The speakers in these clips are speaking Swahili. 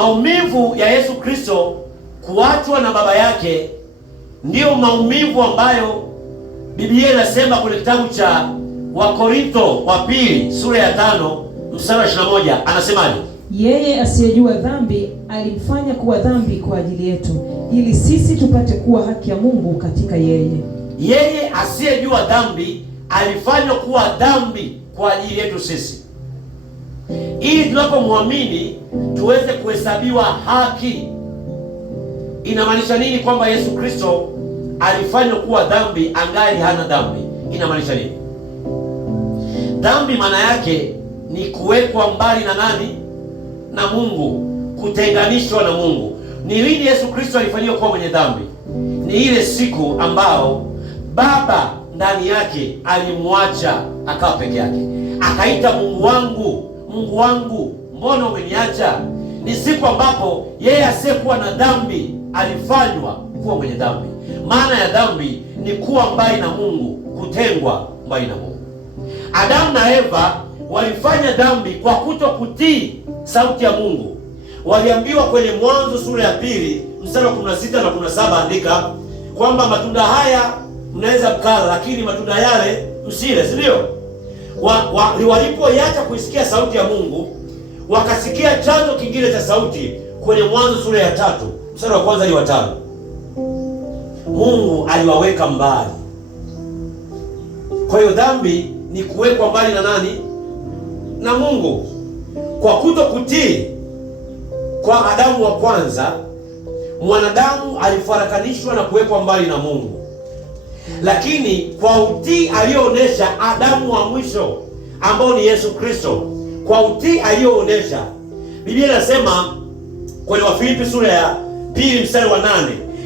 Maumivu ya Yesu Kristo kuachwa na baba yake ndiyo maumivu ambayo Biblia inasema kwenye kitabu cha Wakorintho wa pili sura ya 5 mstari wa 21, anasemaje? Yeye asiyejua dhambi alimfanya kuwa dhambi kwa ajili yetu, ili sisi tupate kuwa haki ya Mungu katika yeye. Yeye asiyejua dhambi alifanywa kuwa dhambi kwa ajili yetu sisi, ili tunapomwamini tuweze kuhesabiwa haki. Inamaanisha nini kwamba Yesu Kristo alifanywa kuwa dhambi angali hana dhambi? Inamaanisha nini? Dhambi maana yake ni kuwekwa mbali na nani? Na Mungu, kutenganishwa na Mungu. Ni lini Yesu Kristo alifanywa kuwa mwenye dhambi? Ni ile siku ambao Baba ndani yake alimwacha akawa peke yake, akaita Mungu wangu, Mungu wangu, mbona umeniacha? Ni siku ambapo yeye asiyekuwa na dhambi alifanywa kuwa mwenye dhambi. Maana ya dhambi ni kuwa mbali na Mungu, kutengwa mbali na Mungu. Adamu na Eva walifanya dhambi kwa kutokutii sauti ya Mungu. Waliambiwa kwenye Mwanzo sura ya 2 mstari wa 16 na 17, andika kwamba matunda haya mnaweza mkala, lakini matunda yale msile, si ndio? Walipoiacha kuisikia sauti ya Mungu, wakasikia chanzo kingine cha sauti kwenye Mwanzo sura ya 3 mstari wa 1 hadi wa 5. Mungu aliwaweka mbali. Kwa hiyo dhambi ni kuwekwa mbali na nani? Na Mungu. Kwa kutokutii kwa Adamu wa kwanza, mwanadamu alifarakanishwa na kuwekwa mbali na Mungu. Lakini kwa utii aliyoonesha Adamu wa mwisho ambao ni Yesu Kristo, kwa utii aliyoonesha, Biblia inasema kwenye Wafilipi sura ya 2 mstari wa 8,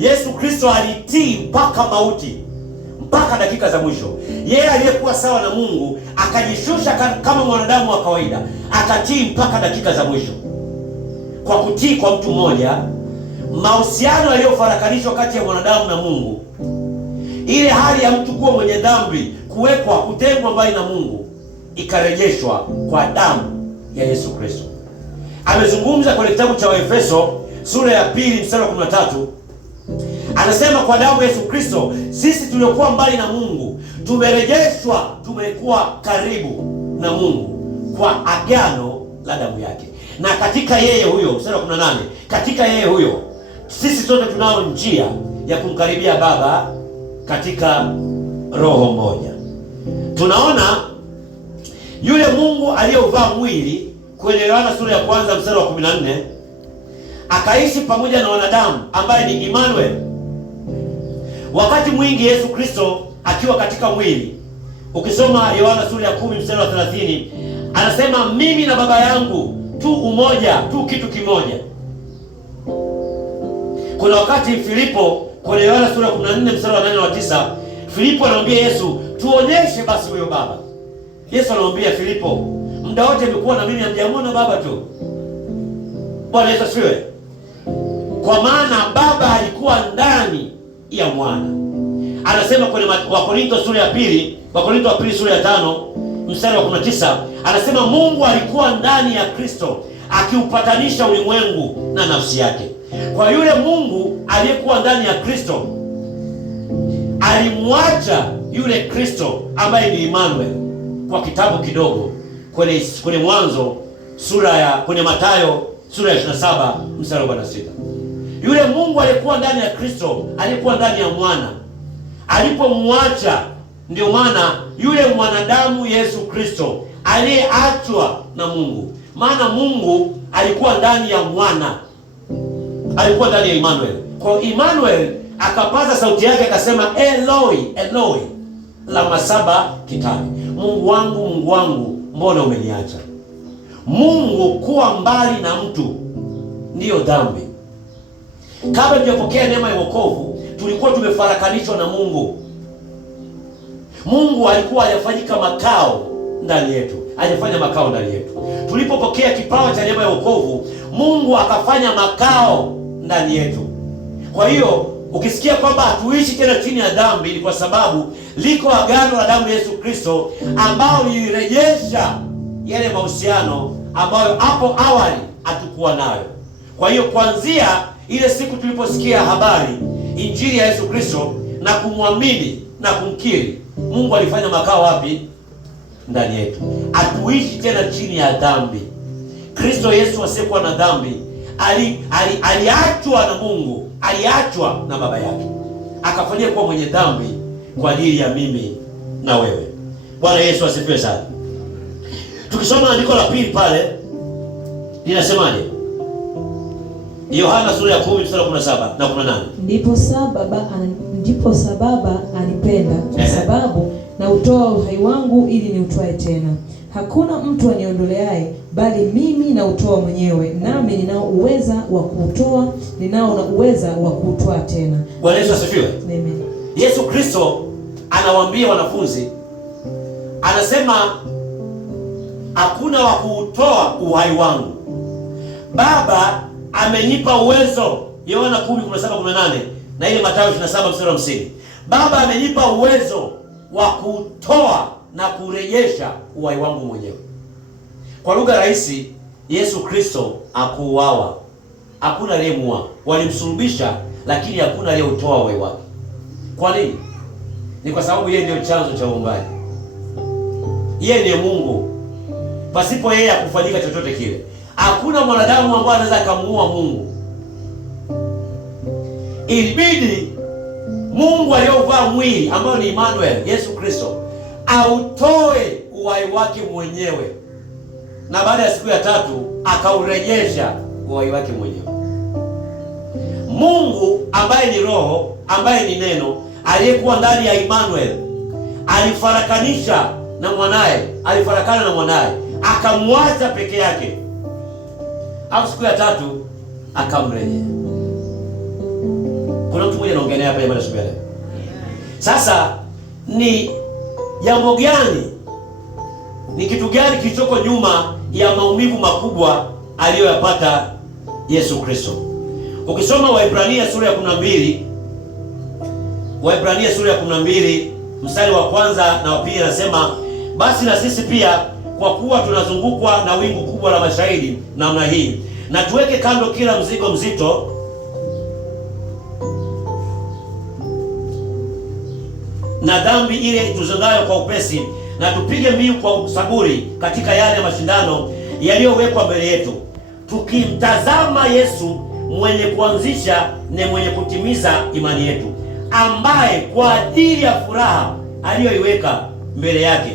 Yesu Kristo alitii mpaka mauti, mpaka dakika za mwisho. Yeye aliyekuwa sawa na Mungu akajishusha kama mwanadamu wa kawaida, akatii mpaka dakika za mwisho. Kwa kutii kwa mtu mmoja, mahusiano yaliyofarakanishwa kati ya mwanadamu na Mungu, ile hali ya mtu kuwa mwenye dhambi, kuwekwa, kutengwa mbali na Mungu, ikarejeshwa kwa damu ya Yesu Kristo. Amezungumza kwenye kitabu cha Waefeso sura ya 2 mstari wa 13, anasema kwa damu ya Yesu Kristo sisi tuliokuwa mbali na Mungu tumerejeshwa, tumekuwa karibu na Mungu kwa agano la damu yake. Na katika yeye huyo, mstari wa 18, katika yeye huyo sisi sote tunao njia ya kumkaribia Baba katika roho moja. Tunaona yule Mungu aliyovaa mwili kwenye Yohana sura ya 1 mstari wa 14, akaishi pamoja na wanadamu ambaye ni Emmanuel. Wakati mwingi Yesu Kristo akiwa katika mwili, ukisoma Yohana sura ya 10 mstari wa 30, anasema mimi na Baba yangu tu umoja, tu kitu kimoja. Kuna wakati Filipo kwenye Yohana sura ya 14 mstari wa 8 na 9, Filipo anamwambia Yesu, tuonyeshe basi huyo Baba. Yesu anamwambia Filipo, muda wote mmekuwa na mimi, hamjamwona Baba tu. Bwana Yesu asifiwe. Kwa maana Baba alikuwa ndani ya Mwana. Anasema kwenye Wakorintho sura ya 2, Wakorintho wa pili sura ya 5 mstari wa 19, anasema Mungu alikuwa ndani ya Kristo akiupatanisha ulimwengu na nafsi yake. Kwa yule Mungu aliyekuwa ndani ya Kristo alimwacha yule Kristo ambaye ni Emmanuel kwa kitabu kidogo kwenye Mwanzo kwenye Mathayo sura ya 27 mstari wa 46. Yule Mungu aliyekuwa ndani ya Kristo, aliyekuwa ndani ya Mwana, alipomwacha, ndio maana yule mwanadamu Yesu Kristo aliyeachwa na Mungu. Maana Mungu alikuwa ndani ya Mwana, alikuwa ndani ya Emmanuel. Kwa Emmanuel akapaza sauti yake akasema, Eloi, Eloi, lama sabakthani, Mungu wangu, Mungu wangu, mbona umeniacha? Mungu kuwa mbali na mtu ndiyo dhambi. Kabla tujapokea neema ya wokovu, tulikuwa tumefarakanishwa na Mungu. Mungu alikuwa hajafanyika makao ndani yetu, hajafanya makao ndani yetu. Tulipopokea kipawa cha neema ya wokovu, Mungu akafanya makao ndani yetu. Kwa hiyo ukisikia kwamba hatuishi tena chini ya dhambi, ni kwa sababu liko agano la damu ya Yesu Kristo ambao lilirejesha yale mahusiano ambayo hapo awali hatukuwa nayo. Kwa hiyo kuanzia ile siku tuliposikia habari injili ya Yesu Kristo na kumwamini na kumkiri, Mungu alifanya makao wapi? Ndani yetu. Hatuishi tena chini ya dhambi. Kristo Yesu asiyekuwa na dhambi aliachwa na Mungu, aliachwa na baba yake, akafanyia kuwa mwenye dhambi kwa ajili ya mimi na wewe. Bwana Yesu asifiwe sana. Tukisoma andiko la pili pale linasemaje? Yohana sura ya 10 mstari 17 na 18. Ndipo Baba anipenda kwa sababu na utoa uhai wangu ili niutwae tena. Hakuna mtu aniondoleaye, bali mimi na utoa mwenyewe, nami ninao uweza wa kuutoa, ninao na uweza wa kuutwaa tena. Bwana Yesu asifiwe. Amen. Yesu Kristo anawaambia wanafunzi, anasema hakuna wa kuutoa uhai wangu, Baba amenipa uwezo. Yohana 10:17-18 na ile Mathayo 27:50. Baba amenipa uwezo wa kutoa na kurejesha uhai wangu mwenyewe. Kwa lugha rahisi, Yesu Kristo hakuuawa. Hakuna aliyemuua. Walimsulubisha, lakini hakuna aliyeutoa uhai wake. Kwa nini? Ni kwa sababu yeye ndio chanzo cha uumbaji. Yeye ndiye Mungu. Pasipo yeye hakufanyika chochote kile. Hakuna mwanadamu ambaye anaweza akamuua Mungu. Ilibidi Mungu aliyovaa mwili ambao ni Emmanuel, Yesu Kristo, autoe uhai wake mwenyewe, na baada ya siku ya tatu akaurejesha uhai wake mwenyewe. Mungu ambaye ni Roho, ambaye ni Neno, aliyekuwa ndani ya Emmanuel, alifarakana na mwanaye, akamwacha peke yake, au siku ya tatu akamrejea. Kuna mtu mmoja anaongelea hapa ya siku ya leo. Sasa ni jambo gani, ni kitu gani kilichoko nyuma ya maumivu makubwa aliyoyapata Yesu Kristo? Ukisoma Waebrania sura ya 12 mstari wa kwanza na wa pili, anasema basi na sisi pia, kwa kuwa tunazungukwa na wingu kubwa la mashahidi namna hii, na tuweke kando kila mzigo mzito na dhambi ile tuzongayo kwa upesi, na tupige mbiu kwa saburi katika yale ya mashindano yaliyowekwa mbele yetu, tukimtazama Yesu mwenye kuanzisha na mwenye kutimiza imani yetu, ambaye kwa ajili ya furaha aliyoiweka mbele yake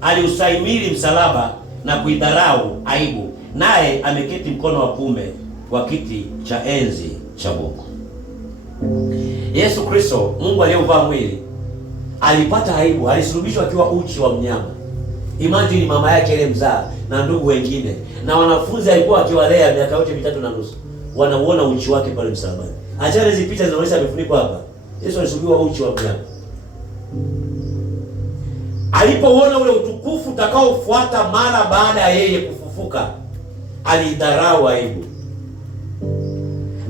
aliustahimili msalaba na kuidharau aibu, naye ameketi mkono wa kuume wa kiti cha enzi cha Mungu. Yesu Kristo, Mungu aliyevaa mwili, alipata aibu, alisulubishwa akiwa uchi wa mnyama. Imagine mama yake ile mzaa na ndugu wengine na wanafunzi alikuwa akiwalea miaka yote 3.5, wanauona uchi wake pale msalabani. Achana hizo picha zinaonyesha amefunikwa hapa. Yesu alisulubiwa uchi wa mnyama. Alipouona ule utukufu utakaofuata mara baada ya yeye kufufuka, alidharau aibu.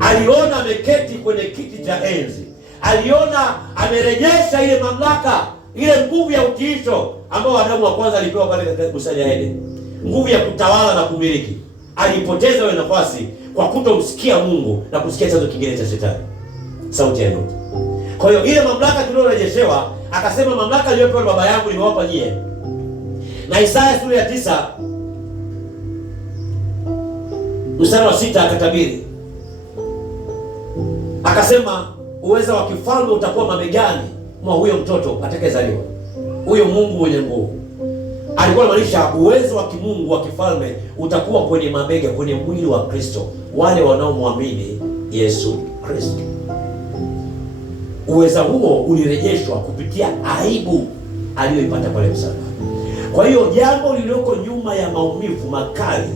Aliona ameketi kwenye kiti cha enzi. Aliona amerejesha ile mamlaka, ile nguvu ya utiisho ambao Adamu wa kwanza alipewa pale katika bustani ya Eden. Nguvu ya kutawala na kumiliki. Alipoteza ile nafasi kwa kutomsikia Mungu na kusikia chanzo kingine cha shetani, sauti ya ndoto. Kwa hiyo ile mamlaka tuliyorejeshewa, akasema mamlaka aliyopewa baba yangu nimewapa nyie. Na Isaya sura ya 9 mstari wa 6 akatabiri, akasema uweza wa kifalme utakuwa mabegani mwa huyo mtoto atakayezaliwa. Huyo Mungu mwenye nguvu alikuwa anamaanisha uwezo wa kimungu wa kifalme utakuwa kwenye mabega, kwenye mwili wa Kristo, wale wanaomwamini Yesu Kristo. Uweza huo ulirejeshwa kupitia aibu aliyoipata pale msalabani. Kwa hiyo jambo lililoko nyuma ya maumivu makali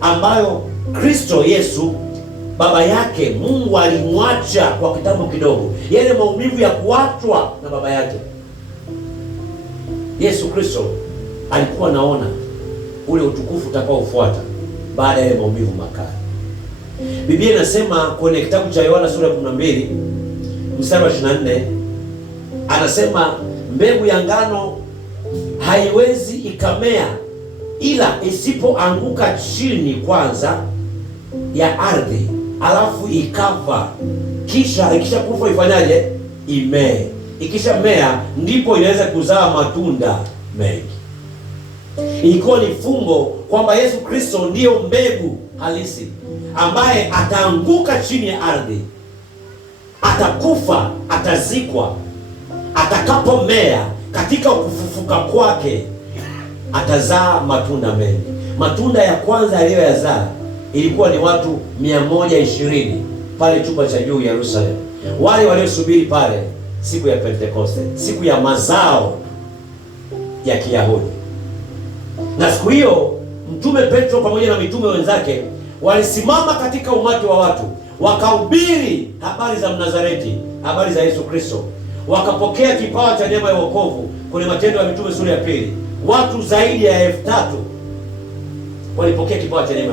ambayo Kristo Yesu baba yake Mungu alimwacha kwa kitambo kidogo, yale maumivu ya kuachwa na baba yake, Yesu Kristo alikuwa naona ule utukufu utakaofuata baada ya maumivu makali. Biblia inasema kwenye kitabu cha Yohana sura ya 12 mstari wa 24, anasema mbegu ya ngano haiwezi ikamea ila isipoanguka chini kwanza ya ardhi, alafu ikafa, kisha ikishakufa ifanyaje? Imee. Ikishamea ndipo inaweza kuzaa matunda mengi. Ilikuwa ni fumbo kwamba Yesu Kristo ndiyo mbegu halisi ambaye ataanguka chini ya ardhi, atakufa, atazikwa, atakapomea katika kufufuka kwake atazaa matunda mengi. Matunda ya kwanza aliyoyazaa ilikuwa ni watu 120 pale chumba cha juu Yerusalemu, wale waliosubiri pale siku ya Pentekoste, siku ya mazao ya Kiyahudi. Na siku hiyo Mtume Petro pamoja na mitume wenzake walisimama katika umati wa watu, wakahubiri habari za Mnazareti, habari za Yesu Kristo. Wakapokea kipawa cha neema ya wokovu kwenye Matendo ya Mitume sura ya 2. Watu zaidi ya 3000 walipokea kipawa cha neema.